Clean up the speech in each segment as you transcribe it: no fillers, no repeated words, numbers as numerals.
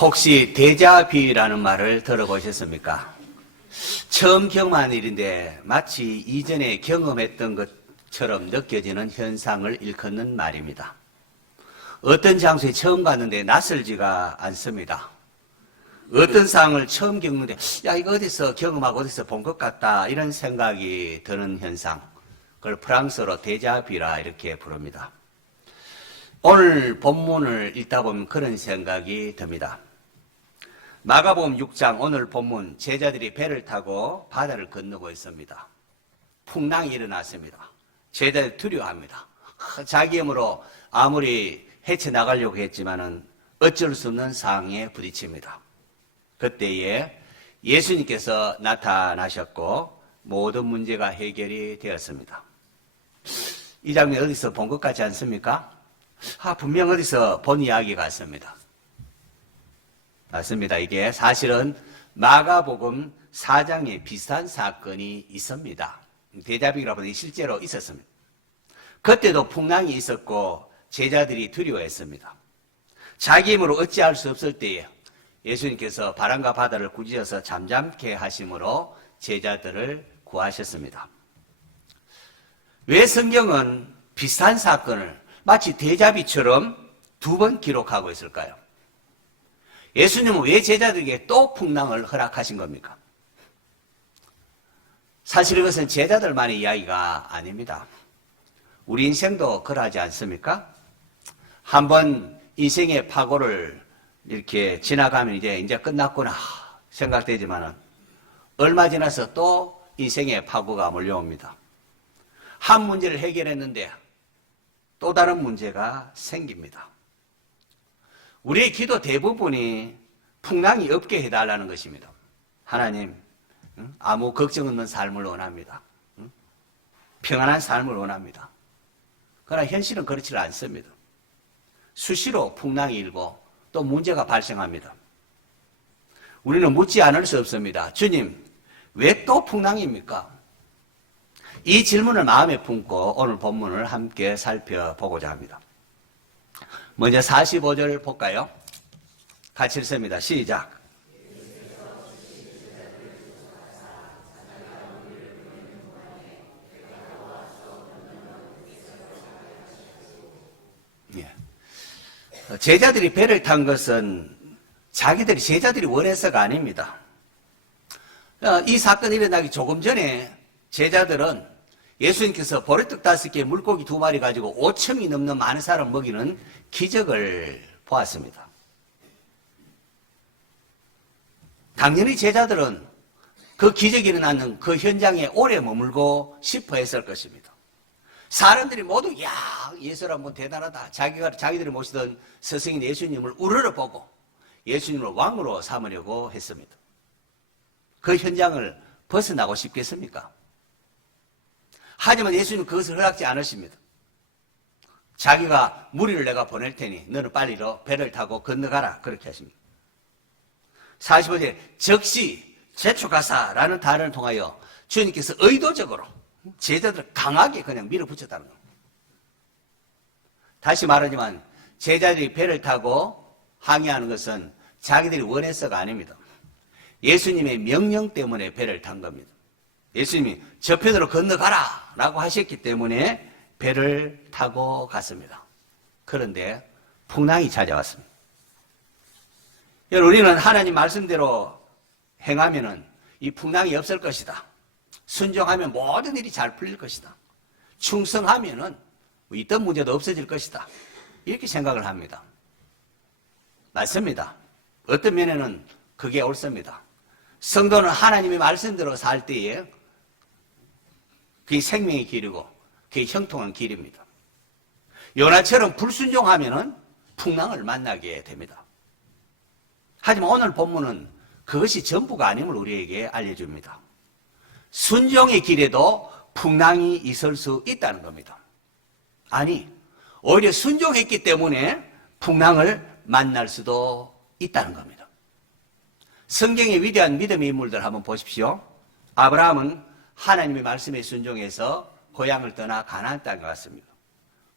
혹시 데자뷰라는 말을 들어보셨습니까? 처음 경험한 일인데 마치 이전에 경험했던 것처럼 느껴지는 현상을 일컫는 말입니다. 어떤 장소에 처음 갔는데 낯설지가 않습니다. 어떤 상황을 처음 겪는데 야 이거 어디서 경험하고 어디서 본 것 같다 이런 생각이 드는 현상, 그걸 프랑스어로 데자뷰라 이렇게 부릅니다. 오늘 본문을 읽다 보면 그런 생각이 듭니다. 마가복음 6장 오늘 본문, 제자들이 배를 타고 바다를 건너고 있습니다. 풍랑이 일어났습니다. 제자들이 두려워합니다. 자기 힘으로 아무리 헤쳐나가려고 했지만은 어쩔 수 없는 상황에 부딪힙니다. 그때에 예수님께서 나타나셨고 모든 문제가 해결이 되었습니다. 이 장면 어디서 본 것 같지 않습니까? 분명 어디서 본 이야기 같습니다. 맞습니다. 이게 사실은 마가복음 4장에 비슷한 사건이 있습니다. 데자뷰라고 하는 실제로 있었습니다. 그때도 풍랑이 있었고 제자들이 두려워했습니다. 자기 힘으로 어찌할 수 없을 때에 예수님께서 바람과 바다를 꾸짖어서 잠잠케 하심으로 제자들을 구하셨습니다. 왜 성경은 비슷한 사건을 마치 데자뷰처럼 두 번 기록하고 있을까요? 예수님은 왜 제자들에게 또 풍랑을 허락하신 겁니까? 사실 이것은 제자들만의 이야기가 아닙니다. 우리 인생도 그러하지 않습니까? 한번 인생의 파고를 이렇게 지나가면 이제 끝났구나 생각되지만은 얼마 지나서 또 인생의 파고가 몰려옵니다. 한 문제를 해결했는데 또 다른 문제가 생깁니다. 우리의 기도 대부분이 풍랑이 없게 해달라는 것입니다. 하나님, 아무 걱정 없는 삶을 원합니다. 평안한 삶을 원합니다. 그러나 현실은 그렇지 않습니다. 수시로 풍랑이 일고 또 문제가 발생합니다. 우리는 묻지 않을 수 없습니다. 주님, 왜 또 풍랑입니까? 이 질문을 마음에 품고 오늘 본문을 함께 살펴보고자 합니다. 먼저 45절 볼까요? 같이 읽습니다. 시작. 제자들이 배를 탄 것은 제자들이 원해서가 아닙니다. 이 사건이 일어나기 조금 전에 제자들은 예수님께서 보리떡 5개, 물고기 2마리 가지고 5,000이 넘는 많은 사람 먹이는 기적을 보았습니다. 당연히 제자들은 그 기적이 일어나는 그 현장에 오래 머물고 싶어 했을 것입니다. 사람들이 모두 야 예수란 뭐 대단하다. 자기들이 모시던 스승인 예수님을 우러러보고 예수님을 왕으로 삼으려고 했습니다. 그 현장을 벗어나고 싶겠습니까? 하지만 예수님은 그것을 허락지 않으십니다. 자기가 무리를 내가 보낼 테니 너는 빨리 배를 타고 건너가라 그렇게 하십니다. 45절에 즉시 재촉하사라는 단어를 통하여 주님께서 의도적으로 제자들을 강하게 그냥 밀어붙였다는 겁니다. 다시 말하지만 제자들이 배를 타고 항해하는 것은 자기들이 원해서가 아닙니다. 예수님의 명령 때문에 배를 탄 겁니다. 예수님이 저편으로 건너가라 라고 하셨기 때문에 배를 타고 갔습니다. 그런데 풍랑이 찾아왔습니다. 여러분, 우리는 하나님 말씀대로 행하면은 이 풍랑이 없을 것이다. 순종하면 모든 일이 잘 풀릴 것이다. 충성하면은 있던 문제도 없어질 것이다. 이렇게 생각을 합니다. 맞습니다. 어떤 면에는 그게 옳습니다. 성도는 하나님의 말씀대로 살 때에 그게 생명의 길이고 그게 형통한 길입니다. 요나처럼 불순종하면은 풍랑을 만나게 됩니다. 하지만 오늘 본문은 그것이 전부가 아님을 우리에게 알려줍니다. 순종의 길에도 풍랑이 있을 수 있다는 겁니다. 아니, 오히려 순종했기 때문에 풍랑을 만날 수도 있다는 겁니다. 성경의 위대한 믿음의 인물들 한번 보십시오. 아브라함은 하나님의 말씀에 순종해서 고향을 떠나 가나안 땅에 왔습니다.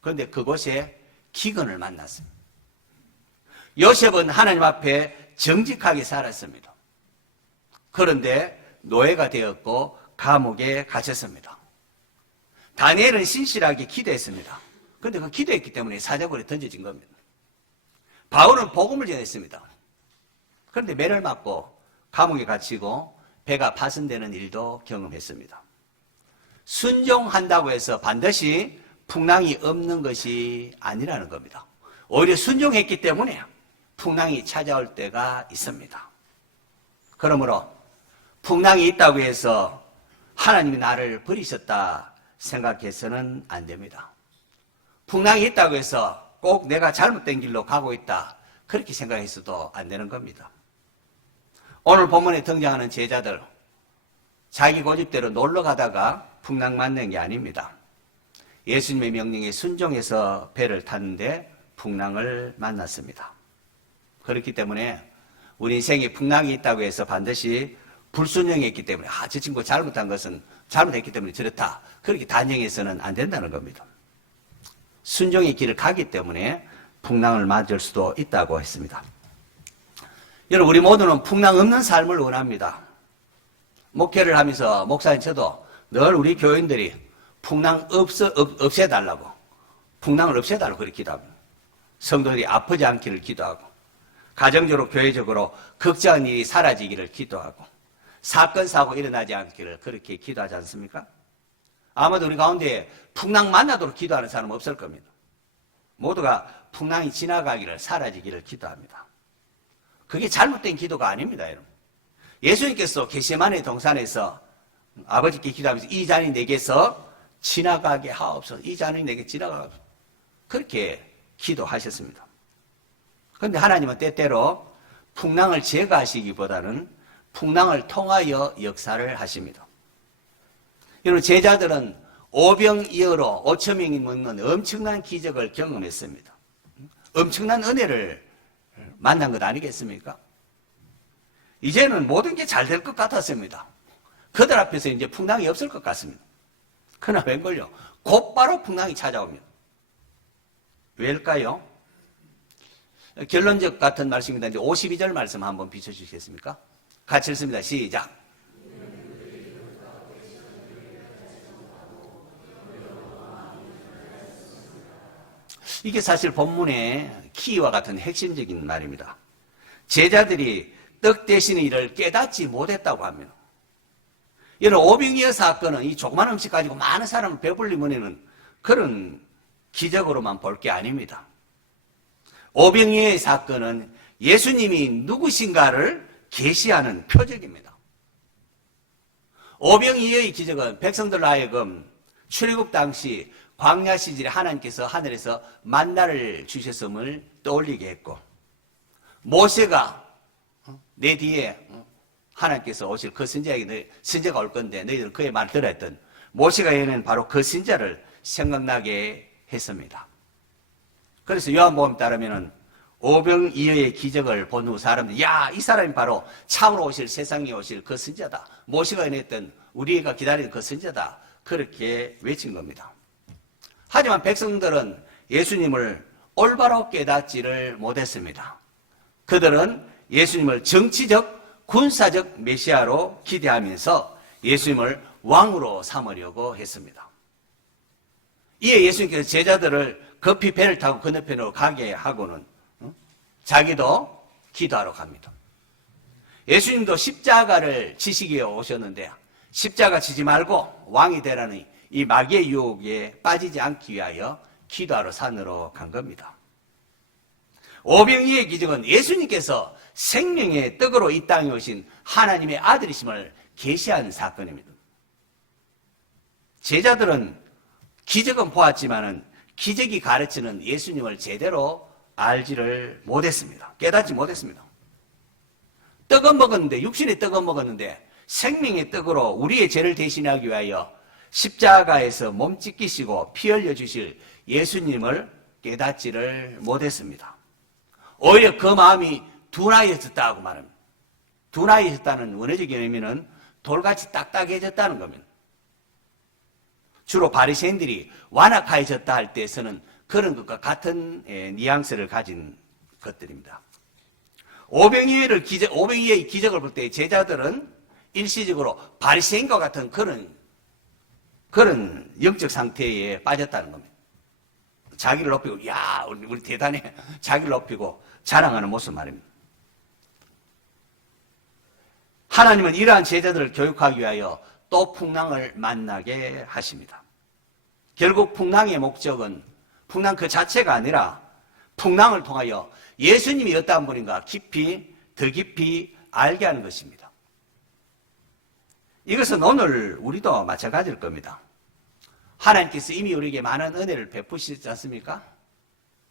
그런데 그곳에 기근을 만났습니다. 요셉은 하나님 앞에 정직하게 살았습니다. 그런데 노예가 되었고 감옥에 갇혔습니다. 다니엘은 신실하게 기도했습니다. 그런데 그 기도했기 때문에 사자굴에 던져진 겁니다. 바울은 복음을 전했습니다. 그런데 매를 맞고 감옥에 갇히고 배가 파손되는 일도 경험했습니다. 순종한다고 해서 반드시 풍랑이 없는 것이 아니라는 겁니다. 오히려 순종했기 때문에 풍랑이 찾아올 때가 있습니다. 그러므로 풍랑이 있다고 해서 하나님이 나를 버리셨다 생각해서는 안 됩니다. 풍랑이 있다고 해서 꼭 내가 잘못된 길로 가고 있다 그렇게 생각해서도 안 되는 겁니다. 오늘 본문에 등장하는 제자들, 자기 고집대로 놀러 가다가 풍랑 만난 게 아닙니다. 예수님의 명령에 순종해서 배를 탔는데 풍랑을 만났습니다. 그렇기 때문에 우리 인생에 풍랑이 있다고 해서 반드시 불순종했기 때문에 저 친구 잘못한 것은 잘못했기 때문에 저렇다 그렇게 단정해서는 안 된다는 겁니다. 순종의 길을 가기 때문에 풍랑을 맞을 수도 있다고 했습니다. 여러분, 우리 모두는 풍랑 없는 삶을 원합니다. 목회를 하면서 목사님 저도 늘 우리 교인들이 풍랑 없애달라고, 풍랑을 없애달라고 그렇게 기도합니다. 성도들이 아프지 않기를 기도하고, 가정적으로 교회적으로 걱정한 일이 사라지기를 기도하고, 사건 사고 일어나지 않기를 그렇게 기도하지 않습니까? 아마도 우리 가운데 풍랑 만나도록 기도하는 사람은 없을 겁니다. 모두가 풍랑이 지나가기를, 사라지기를 기도합니다. 그게 잘못된 기도가 아닙니다, 여러분. 예수님께서 겟세마네 동산에서 아버지께 기도하면서 이 잔이 내게서 지나가게 하옵소서. 이 잔이 내게 지나가게 하옵소서. 그렇게 기도하셨습니다. 그런데 하나님은 때때로 풍랑을 제거하시기보다는 풍랑을 통하여 역사를 하십니다. 여러분, 제자들은 오병이어로 5,000명이 먹는 엄청난 기적을 경험했습니다. 엄청난 은혜를 만난 것 아니겠습니까? 이제는 모든 게 잘 될 것 같았습니다. 그들 앞에서 이제 풍랑이 없을 것 같습니다. 그러나 웬걸요? 곧바로 풍랑이 찾아옵니다. 왜일까요? 결론적 같은 말씀입니다. 이제 52절 말씀 한번 비춰주시겠습니까? 같이 읽습니다. 시작. 이게 사실 본문의 키와 같은 핵심적인 말입니다. 제자들이 떡 대신의 일을 깨닫지 못했다고 합니다. 이런 오병이어 사건은 이 조그만 음식 가지고 많은 사람을 배불리면 그런 기적으로만 볼 게 아닙니다. 오병이어의 사건은 예수님이 누구신가를 계시하는 표적입니다. 오병이어의 기적은 백성들로 하여금 출애굽 당시 광야 시절에 하나님께서 하늘에서 만나를 주셨음을 떠올리게 했고, 모세가 내 뒤에 하나님께서 오실 그 선지자가 올 건데 너희들은 그의 말을 들어야 했던 모세가 해낸 바로 그 선지자를 생각나게 했습니다. 그래서 요한복음 따르면은 오병이어의 기적을 본 후 사람들이 이 사람이 바로 참으로 오실 세상에 오실 그 선지자다. 모세가 해냈던 우리가 기다리는 그 선지자다. 그렇게 외친 겁니다. 하지만 백성들은 예수님을 올바로 깨닫지를 못했습니다. 그들은 예수님을 정치적, 군사적 메시아로 기대하면서 예수님을 왕으로 삼으려고 했습니다. 이에 예수님께서 제자들을 급히 배를 타고 건너편으로 가게 하고는 자기도 기도하러 갑니다. 예수님도 십자가를 지시기에 오셨는데 십자가 지지 말고 왕이 되라는 이 마귀의 유혹에 빠지지 않기 위하여 기도하러 산으로 간 겁니다. 오병이어의 기적은 예수님께서 생명의 떡으로 이 땅에 오신 하나님의 아들이심을 계시한 사건입니다. 제자들은 기적은 보았지만은 기적이 가르치는 예수님을 제대로 알지를 못했습니다. 깨닫지 못했습니다. 떡은 먹었는데, 육신의 떡은 먹었는데 생명의 떡으로 우리의 죄를 대신하기 위하여 십자가에서 몸 찢기시고 피 흘려주실 예수님을 깨닫지를 못했습니다. 오히려 그 마음이 둔하여졌다고 말합니다. 둔하여졌다는 원어적 의미는 돌같이 딱딱해졌다는 겁니다. 주로 바리새인들이 완악해졌다 할 때에서는 그런 것과 같은 뉘앙스를 가진 것들입니다. 오병이의 기적을 볼 때 제자들은 일시적으로 바리새인과 같은 그런 영적 상태에 빠졌다는 겁니다. 자기를 높이고, 야, 우리 대단해. 자기를 높이고 자랑하는 모습 말입니다. 하나님은 이러한 제자들을 교육하기 위하여 또 풍랑을 만나게 하십니다. 결국 풍랑의 목적은 풍랑 그 자체가 아니라 풍랑을 통하여 예수님이 어떠한 분인가 더 깊이 알게 하는 것입니다. 이것은 오늘 우리도 마찬가지일 겁니다. 하나님께서 이미 우리에게 많은 은혜를 베푸시지 않습니까?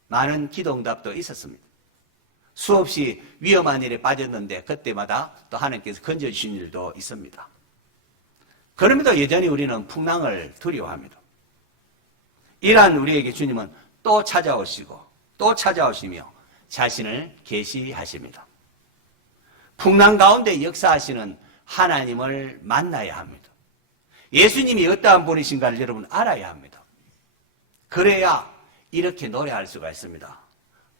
많은 기도응답도 있었습니다. 수없이 위험한 일에 빠졌는데 그때마다 또 하나님께서 건져주신 일도 있습니다. 그럼에도 여전히 우리는 풍랑을 두려워합니다. 이러한 우리에게 주님은 또 찾아오시며 자신을 계시하십니다. 풍랑 가운데 역사하시는 하나님을 만나야 합니다. 예수님이 어떠한 분이신가를 여러분 알아야 합니다. 그래야 이렇게 노래할 수가 있습니다.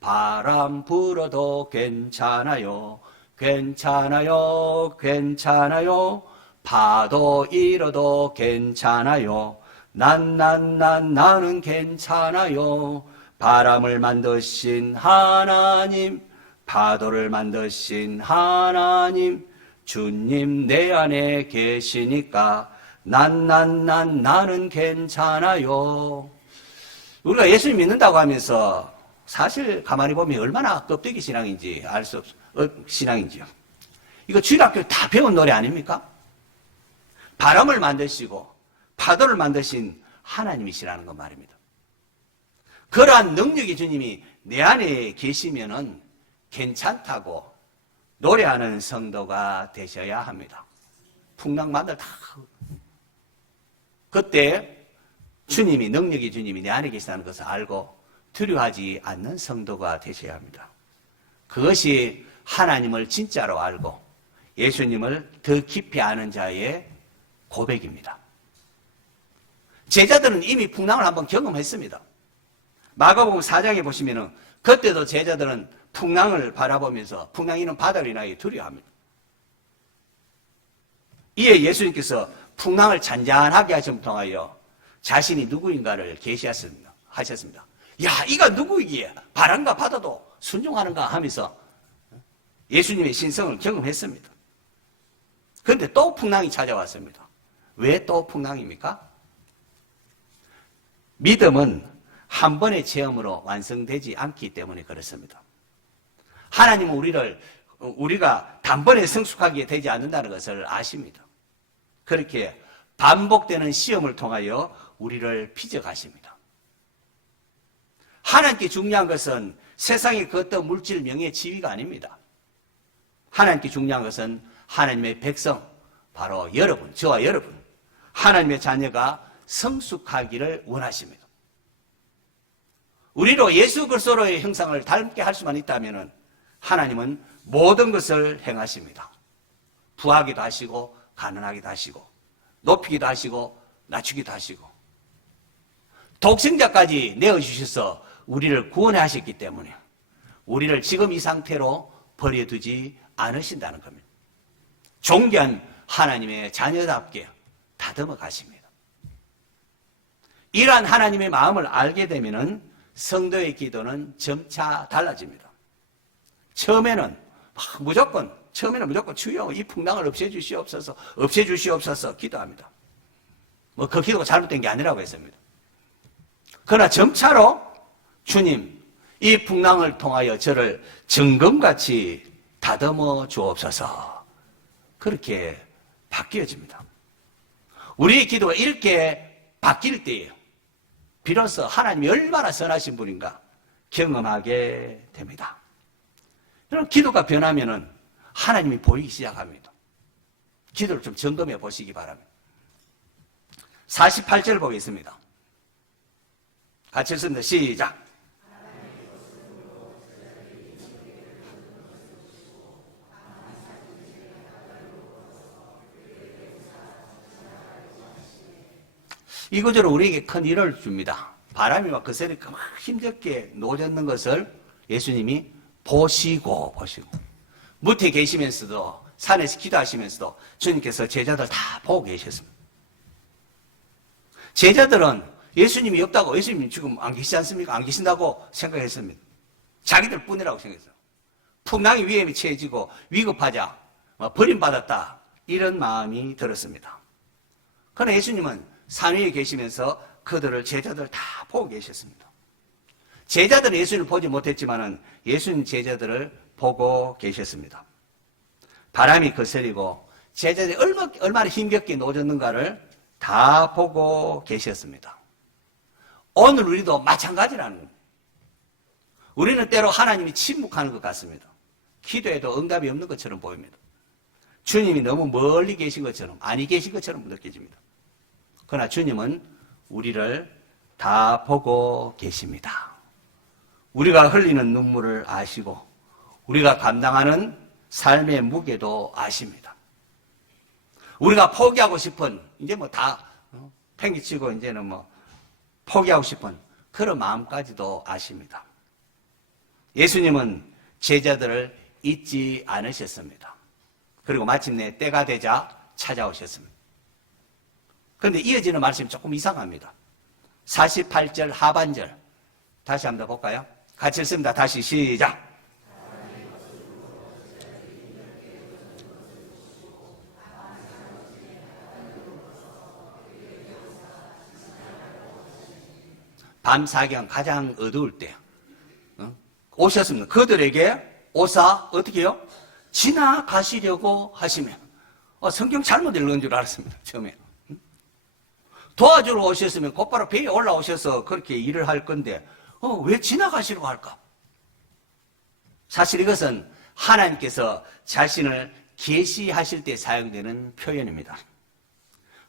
바람 불어도 괜찮아요. 괜찮아요. 괜찮아요. 파도 일어도 괜찮아요. 나는 괜찮아요. 바람을 만드신 하나님, 파도를 만드신 하나님, 주님 내 안에 계시니까 나는 괜찮아요. 우리가 예수님 믿는다고 하면서 사실 가만히 보면 얼마나 껍데기 신앙인지 알 수 신앙인지요. 이거 주일학교 다 배운 노래 아닙니까? 바람을 만드시고 파도를 만드신 하나님이시라는 것 말입니다. 그러한 능력의 주님이 내 안에 계시면은 괜찮다고 노래하는 성도가 되셔야 합니다. 풍랑마다 다 그때 능력의 주님이 내 안에 계시다는 것을 알고 두려워하지 않는 성도가 되셔야 합니다. 그것이 하나님을 진짜로 알고 예수님을 더 깊이 아는 자의 고백입니다. 제자들은 이미 풍랑을 한번 경험했습니다. 마가복음 4장에 보시면은 그때도 제자들은 풍랑을 바라보면서 풍랑이 있는 바다를 인하여 두려워합니다. 이에 예수님께서 풍랑을 잔잔하게 하심을 통하여 자신이 누구인가를 계시하셨습니다. 야, 이가 누구이기에 바람과 바다도 순종하는가 하면서 예수님의 신성을 경험했습니다. 그런데 또 풍랑이 찾아왔습니다. 왜 또 풍랑입니까? 믿음은 한 번의 체험으로 완성되지 않기 때문에 그렇습니다. 하나님은 우리가 단번에 성숙하게 되지 않는다는 것을 아십니다. 그렇게 반복되는 시험을 통하여 우리를 빚어가십니다. 하나님께 중요한 것은 세상의 그 어떤 물질, 명예, 지위가 아닙니다. 하나님께 중요한 것은 하나님의 백성, 바로 여러분, 저와 여러분, 하나님의 자녀가 성숙하기를 원하십니다. 우리로 예수 그리스도의 형상을 닮게 할 수만 있다면 하나님은 모든 것을 행하십니다. 부하기도 하시고 가난하기도 하시고 높이기도 하시고 낮추기도 하시고 독생자까지 내어주셔서 우리를 구원해 하셨기 때문에 우리를 지금 이 상태로 버려두지 않으신다는 겁니다. 존귀한 하나님의 자녀답게 다듬어 가십니다. 이러한 하나님의 마음을 알게 되면 성도의 기도는 점차 달라집니다. 처음에는 무조건 주여 이 풍랑을 없애주시옵소서 기도합니다. 그 기도가 잘못된 게 아니라고 했습니다. 그러나 점차로 주님 이 풍랑을 통하여 저를 정금같이 다듬어 주옵소서 그렇게 바뀌어집니다. 우리의 기도가 이렇게 바뀔 때에 비로소 하나님이 얼마나 선하신 분인가 경험하게 됩니다. 여러분 기도가 변하면은 하나님이 보이기 시작합니다. 기도를 좀 점검해 보시기 바랍니다. 48절 보겠습니다. 같이 읽습니다. 시작. 이 구절은 우리에게 큰 위로를 줍니다. 바람이 막 거세니까 막 힘겹게 노젓는 것을 예수님이 보시고 무태 계시면서도 산에서 기도하시면서도 주님께서 제자들 다 보고 계셨습니다. 제자들은 예수님이 없다고, 예수님이 지금 안 계시지 않습니까? 안 계신다고 생각했습니다. 자기들 뿐이라고 생각했어요. 풍랑이 위험에 처해지고 위급하자, 버림받았다, 이런 마음이 들었습니다. 그러나 예수님은 산 위에 계시면서 그들을, 제자들을 다 보고 계셨습니다. 제자들은 예수님을 보지 못했지만은 예수님 제자들을 보고 계셨습니다. 바람이 거스리고 제자들이 얼마나 힘겹게 놓아졌는가를 다 보고 계셨습니다. 오늘 우리도 마찬가지라는 겁니다. 우리는 때로 하나님이 침묵하는 것 같습니다. 기도해도 응답이 없는 것처럼 보입니다. 주님이 너무 멀리 계신 것처럼, 아니 계신 것처럼 느껴집니다. 그러나 주님은 우리를 다 보고 계십니다. 우리가 흘리는 눈물을 아시고 우리가 감당하는 삶의 무게도 아십니다. 우리가 포기하고 싶은, 이제 뭐 다 팽개치고 이제는 뭐 포기하고 싶은 그런 마음까지도 아십니다. 예수님은 제자들을 잊지 않으셨습니다. 그리고 마침내 때가 되자 찾아오셨습니다. 그런데 이어지는 말씀이 조금 이상합니다. 48절 하반절 다시 한번 더 볼까요? 같이 읽습니다. 다시 시작. 밤사경 가장 어두울 때 오셨습니다. 그들에게 오사 어떻게 해요? 지나가시려고 하시면, 성경 잘못 읽은 줄 알았습니다. 처음에. 도와주러 오셨으면 곧바로 배에 올라오셔서 그렇게 일을 할 건데 왜 지나가시려고 할까? 사실 이것은 하나님께서 자신을 계시하실 때 사용되는 표현입니다.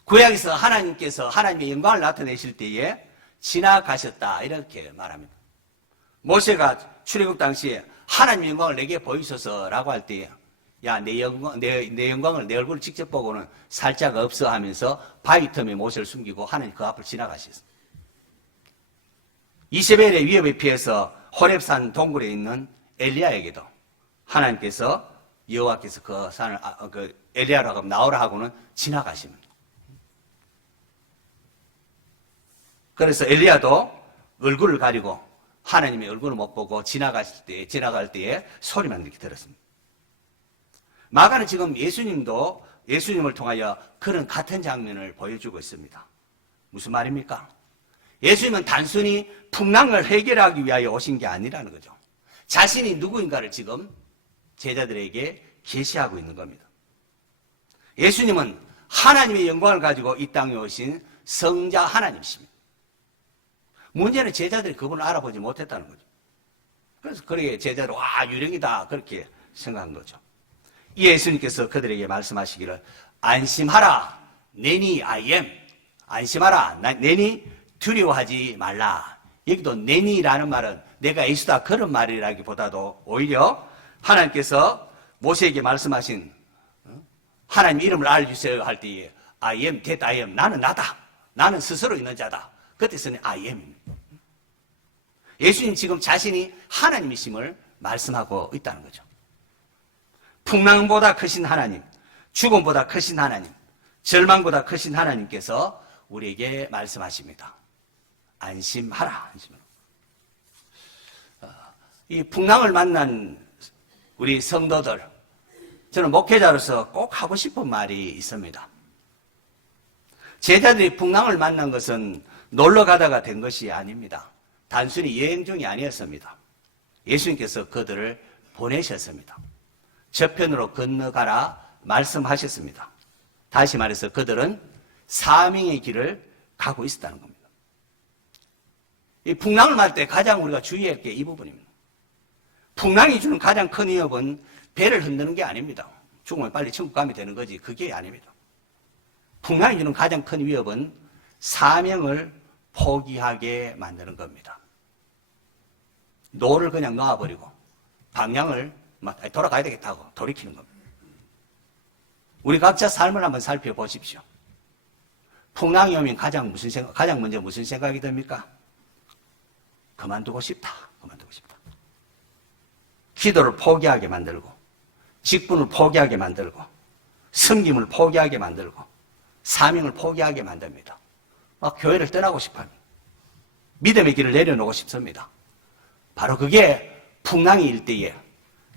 구약에서 하나님께서 하나님의 영광을 나타내실 때에 지나가셨다, 이렇게 말합니다. 모세가 출애굽 당시에 하나님의 영광을 내게 보이소서라고 할 때에, 야, 내 영광을, 내 얼굴을 직접 보고는 살짝 없어 하면서 바위 틈에 모세를 숨기고 하나님 그 앞을 지나가셨습니다. 이세벨의 위협에 피해서 호렙산 동굴에 있는 엘리야에게도 하나님께서, 여호와께서 그 산을, 엘리야라고 나오라 하고는 지나가십니다. 그래서 엘리야도 얼굴을 가리고 하나님의 얼굴을 못 보고 지나갈 때에 소리만 이렇게 들었습니다. 마가는 지금 예수님을 통하여 그런 같은 장면을 보여주고 있습니다. 무슨 말입니까? 예수님은 단순히 풍랑을 해결하기 위하여 오신 게 아니라는 거죠. 자신이 누구인가를 지금 제자들에게 계시하고 있는 겁니다. 예수님은 하나님의 영광을 가지고 이 땅에 오신 성자 하나님이십니다. 문제는 제자들이 그분을 알아보지 못했다는 거죠. 그래서 그렇게 제자들, 와, 유령이다, 그렇게 생각한 거죠. 이 예수님께서 그들에게 말씀하시기를, 안심하라, 내니 I am. 안심하라, 내니 두려워하지 말라. 여기도 내니라는 말은 내가 예수다, 그런 말이라기보다도 오히려 하나님께서 모세에게 말씀하신 하나님 이름을 알려주세요 할 때에 I am that I am, 나는 나다, 나는 스스로 있는 자다, 그때서는 I am입니다. 예수님 지금 자신이 하나님이심을 말씀하고 있다는 거죠. 풍랑보다 크신 하나님, 죽음보다 크신 하나님, 절망보다 크신 하나님께서 우리에게 말씀하십니다. 안심하라. 이 풍랑을 만난 우리 성도들, 저는 목회자로서 꼭 하고 싶은 말이 있습니다. 제자들이 풍랑을 만난 것은 놀러 가다가 된 것이 아닙니다. 단순히 여행 중이 아니었습니다. 예수님께서 그들을 보내셨습니다. 저편으로 건너가라 말씀하셨습니다. 다시 말해서 그들은 사명의 길을 가고 있었다는 겁니다. 이 풍랑을 맞을 때 가장 우리가 주의할 게 이 부분입니다. 풍랑이 주는 가장 큰 위협은 배를 흔드는 게 아닙니다. 죽으면 빨리 천국 가면 되는 거지, 그게 아닙니다. 풍랑이 주는 가장 큰 위협은 사명을 포기하게 만드는 겁니다. 노를 그냥 놓아버리고 방향을 돌아가야 되겠다고 돌이키는 겁니다. 우리 각자 삶을 한번 살펴보십시오. 풍랑이 오면 가장 먼저 무슨 생각이 듭니까? 그만두고 싶다. 기도를 포기하게 만들고, 직분을 포기하게 만들고 섬김을 포기하게 만들고 사명을 포기하게 만듭니다. 막 교회를 떠나고 싶어요. 믿음의 길을 내려놓고 싶습니다. 바로 그게 풍랑일 때에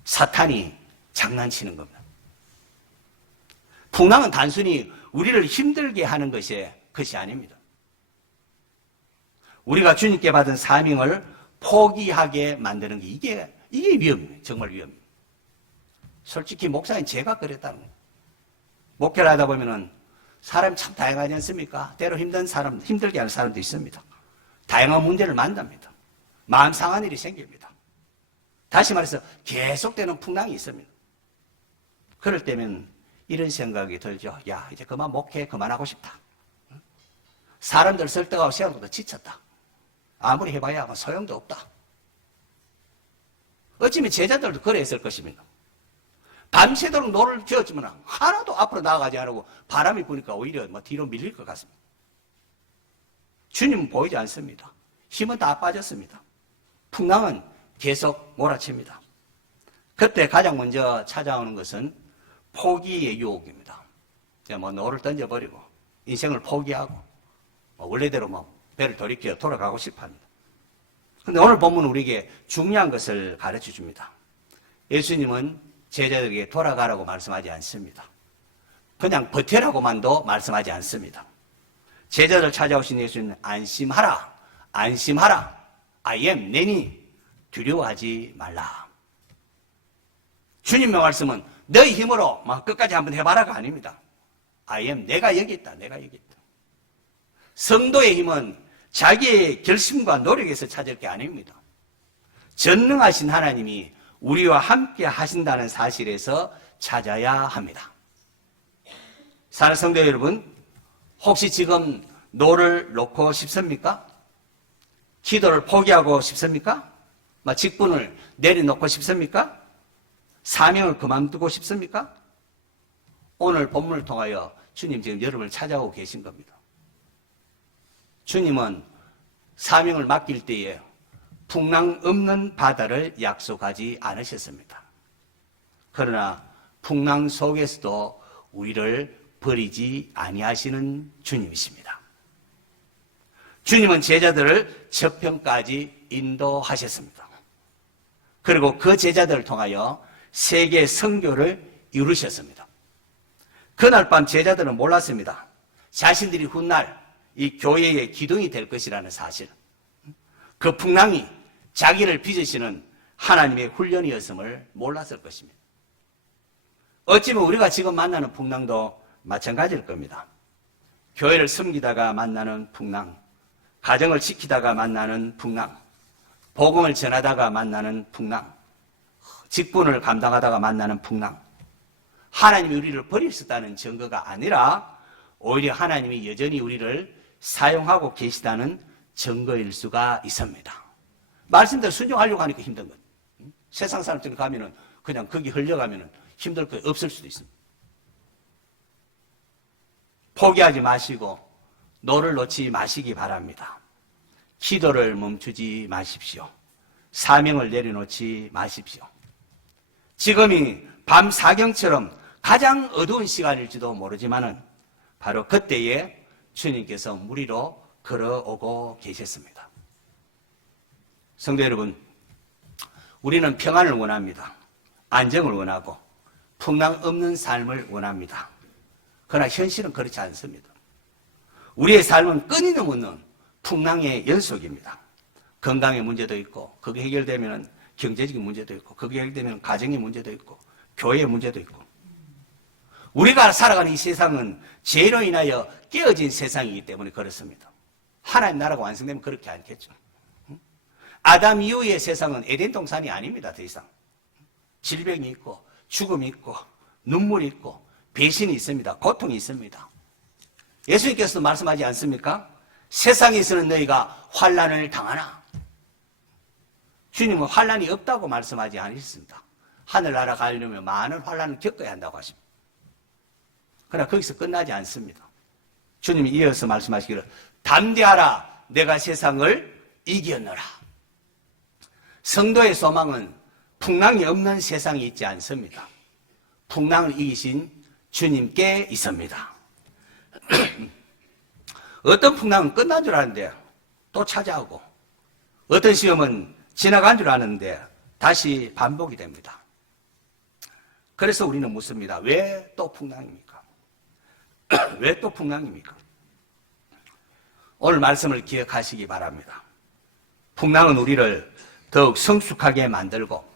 사탄이 장난치는 겁니다. 풍랑은 단순히 우리를 힘들게 하는 것이 아닙니다. 우리가 주님께 받은 사명을 포기하게 만드는 게 이게 위험이에요. 정말 위험해요. 솔직히 목사님 제가 그랬다는 거예요. 목회를 하다 보면은 사람이 참 다양하지 않습니까? 때로 힘들게 하는 사람도 있습니다. 다양한 문제를 만납니다. 마음 상한 일이 생깁니다. 다시 말해서 계속되는 풍랑이 있습니다. 그럴 때면 이런 생각이 들죠. 야, 이제 그만 목회 그만하고 싶다. 사람들 설득하고 시간보다 지쳤다. 아무리 해봐야 소용도 없다. 어쩌면 제자들도 그랬을 것입니다. 밤새도록 노를 지었지만 하나도 앞으로 나아가지 않고 바람이 부니까 오히려 뒤로 밀릴 것 같습니다. 주님은 보이지 않습니다. 힘은 다 빠졌습니다. 풍랑은 계속 몰아칩니다. 그때 가장 먼저 찾아오는 것은 포기의 유혹입니다. 노를 던져버리고 인생을 포기하고 원래대로 배를 돌이켜 돌아가고 싶어 합니다. 그런데 오늘 본문은 우리에게 중요한 것을 가르쳐 줍니다. 예수님은 제자들에게 돌아가라고 말씀하지 않습니다. 그냥 버텨라고만도 말씀하지 않습니다. 제자들 찾아오신 예수님은 안심하라, 안심하라, I am 내니 두려워하지 말라. 주님의 말씀은 너희 힘으로 끝까지 한번 해봐라가 아닙니다. I am 내가 여기 있다, 내가 여기 있다. 성도의 힘은 자기의 결심과 노력에서 찾을 게 아닙니다. 전능하신 하나님이 우리와 함께 하신다는 사실에서 찾아야 합니다. 사랑하는 성도 여러분, 혹시 지금 노를 놓고 싶습니까? 기도를 포기하고 싶습니까? 직분을 내려놓고 싶습니까? 사명을 그만두고 싶습니까? 오늘 본문을 통하여 주님 지금 여러분을 찾아오고 계신 겁니다. 주님은 사명을 맡길 때에 풍랑 없는 바다를 약속하지 않으셨습니다. 그러나 풍랑 속에서도 우리를 버리지 아니하시는 주님이십니다. 주님은 제자들을 저편까지 인도하셨습니다. 그리고 그 제자들을 통하여 세계 선교를 이루셨습니다. 그날 밤 제자들은 몰랐습니다. 자신들이 훗날 이 교회의 기둥이 될 것이라는 사실. 그 풍랑이 자기를 빚으시는 하나님의 훈련이었음을 몰랐을 것입니다. 어찌면 우리가 지금 만나는 풍랑도 마찬가지일 겁니다. 교회를 섬기다가 만나는 풍랑, 가정을 지키다가 만나는 풍랑, 복음을 전하다가 만나는 풍랑, 직분을 감당하다가 만나는 풍랑. 하나님이 우리를 버리셨다는 증거가 아니라 오히려 하나님이 여전히 우리를 사용하고 계시다는 증거일 수가 있습니다. 말씀대로 순종하려고 하니까 힘든 것. 세상 사람들이 가면은 그냥 거기 흘려가면은 힘들 거 없을 수도 있습니다. 포기하지 마시고 노를 놓지 마시기 바랍니다. 기도를 멈추지 마십시오. 사명을 내려놓지 마십시오. 지금이 밤 사경처럼 가장 어두운 시간일지도 모르지만은 바로 그때에 주님께서 물 위로 걸어오고 계셨습니다. 성도 여러분, 우리는 평안을 원합니다. 안정을 원하고 풍랑 없는 삶을 원합니다. 그러나 현실은 그렇지 않습니다. 우리의 삶은 끊임없는 풍랑의 연속입니다. 건강의 문제도 있고, 그게 해결되면 경제적인 문제도 있고, 그게 해결되면 가정의 문제도 있고, 교회의 문제도 있고. 우리가 살아가는 이 세상은 죄로 인하여 깨어진 세상이기 때문에 그렇습니다. 하나님 나라가 완성되면 그렇게 않겠죠. 아담 이후의 세상은 에덴 동산이 아닙니다. 더 이상. 질병이 있고, 죽음이 있고, 눈물이 있고, 배신이 있습니다. 고통이 있습니다. 예수님께서도 말씀하지 않습니까? 세상에서는 너희가 환난을 당하나. 주님은 환난이 없다고 말씀하지 않으셨습니다. 하늘나라 가려면 많은 환난을 겪어야 한다고 하십니다. 그러나 거기서 끝나지 않습니다. 주님이 이어서 말씀하시기를 담대하라, 내가 세상을 이겼노라. 성도의 소망은 풍랑이 없는 세상이 있지 않습니다. 풍랑을 이기신 주님께 있습니다. 어떤 풍랑은 끝난 줄 아는데 또 찾아오고, 어떤 시험은 지나간 줄 아는데 다시 반복이 됩니다. 그래서 우리는 묻습니다. 왜 또 풍랑입니까? 왜 또 풍랑입니까? 오늘 말씀을 기억하시기 바랍니다. 풍랑은 우리를 더욱 성숙하게 만들고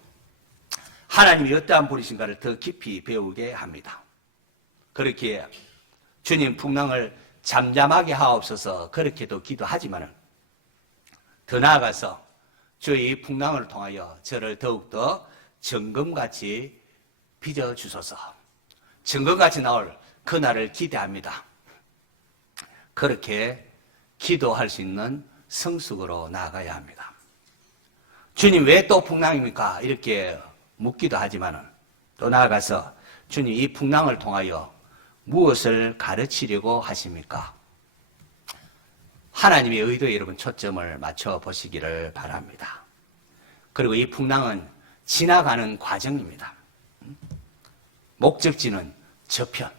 하나님이 어떠한 분이신가를 더 깊이 배우게 합니다. 그렇기에 주님 풍랑을 잠잠하게 하옵소서 그렇게도 기도하지만 더 나아가서 주의 이 풍랑을 통하여 저를 더욱더 정금같이 빚어주소서. 정금같이 나올 그날을 기대합니다. 그렇게 기도할 수 있는 성숙으로 나아가야 합니다. 주님 왜 또 풍랑입니까? 이렇게 묻기도 하지만 또 나아가서 주님 이 풍랑을 통하여 무엇을 가르치려고 하십니까? 하나님의 의도에 여러분 초점을 맞춰 보시기를 바랍니다. 그리고 이 풍랑은 지나가는 과정입니다. 목적지는 저편,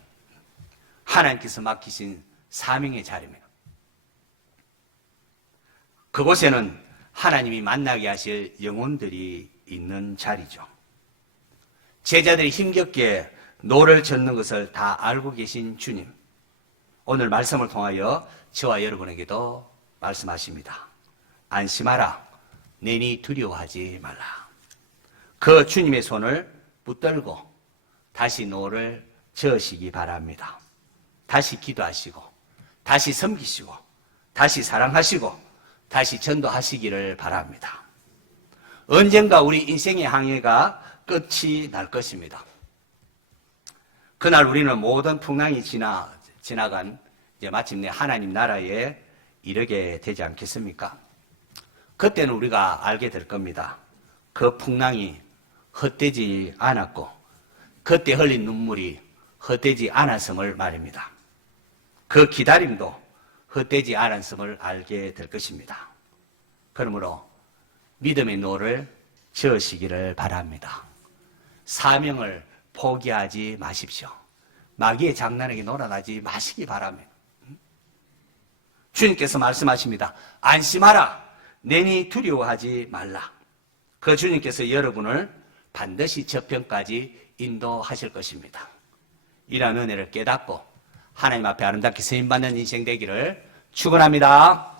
하나님께서 맡기신 사명의 자리입니다. 그곳에는 하나님이 만나게 하실 영혼들이 있는 자리죠. 제자들이 힘겹게 노를 젓는 것을 다 알고 계신 주님, 오늘 말씀을 통하여 저와 여러분에게도 말씀하십니다. 안심하라, 내니 두려워하지 말라. 그 주님의 손을 붙들고 다시 노를 저으시기 바랍니다. 다시 기도하시고, 다시 섬기시고, 다시 사랑하시고, 다시 전도하시기를 바랍니다. 언젠가 우리 인생의 항해가 끝이 날 것입니다. 그날 우리는 모든 풍랑이 지나간 이제 마침내 하나님 나라에 이르게 되지 않겠습니까? 그때는 우리가 알게 될 겁니다. 그 풍랑이 헛되지 않았고 그때 흘린 눈물이 헛되지 않았음을 말입니다. 그 기다림도 헛되지 않았음을 알게 될 것입니다. 그러므로 믿음의 노를 저으시기를 바랍니다. 사명을 포기하지 마십시오. 마귀의 장난에게 놀아나지 마시기 바랍니다. 주님께서 말씀하십니다. 안심하라, 내니 두려워하지 말라. 그 주님께서 여러분을 반드시 저편까지 인도하실 것입니다. 이러한 은혜를 깨닫고 하나님 앞에 아름답게 쓰임받는 인생 되기를 축원합니다.